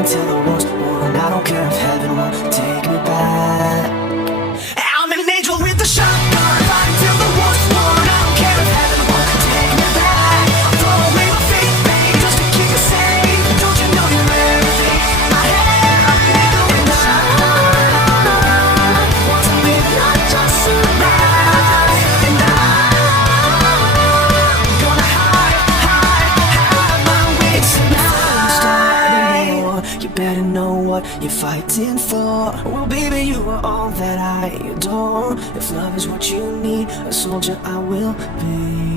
Till the walls fall, and I don't care if heaven won't take me back. I'm an angel with a shotgun, fighting till the walls fall, and I don't care if heaven won't take me back. I'll throw away my faith, babe, just to keep you safe. Don't you know you're everything I have? I'm an angel with a shotgun. Want to live, not just survive. And I'm gonna hide my wits tonight. You better know what you're fighting for. Well, baby, you are all that I adore. If love is what you need, a soldier I will be.